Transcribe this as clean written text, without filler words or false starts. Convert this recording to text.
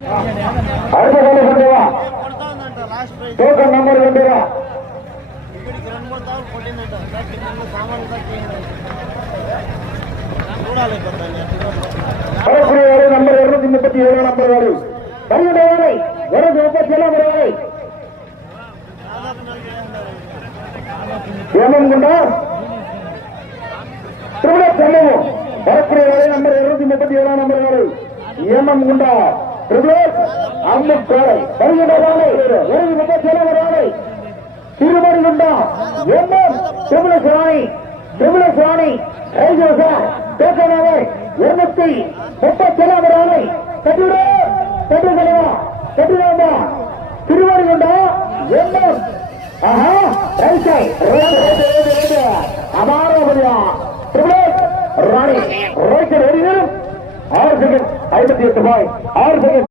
அடுத்த கோலை கொண்டுவா டோக்கன் நம்பர் கொண்டுவா வரக்கூடிய நம்பர் 237 நம்பர் வாரி வருகின்ற வேலை 237 வேலை ஏமம் கொண்டா திருவிழா சம்பவம் வரக்கூடிய வேலை நம்பர் 237 நம்பர் வாரி ஏமம் கொண்டா அம்முக்காரை வருகின்ற வேலை 237 வேலை திருமணி கொண்டா ஏமம் திருவிழா ரைஜோசா டோக்கனாவர் 237 வேலை கட்டுடா திருமணி கொண்டா ஏமம் ராணி 6 செகண்ட் 58 பாய் 6 செகண்ட்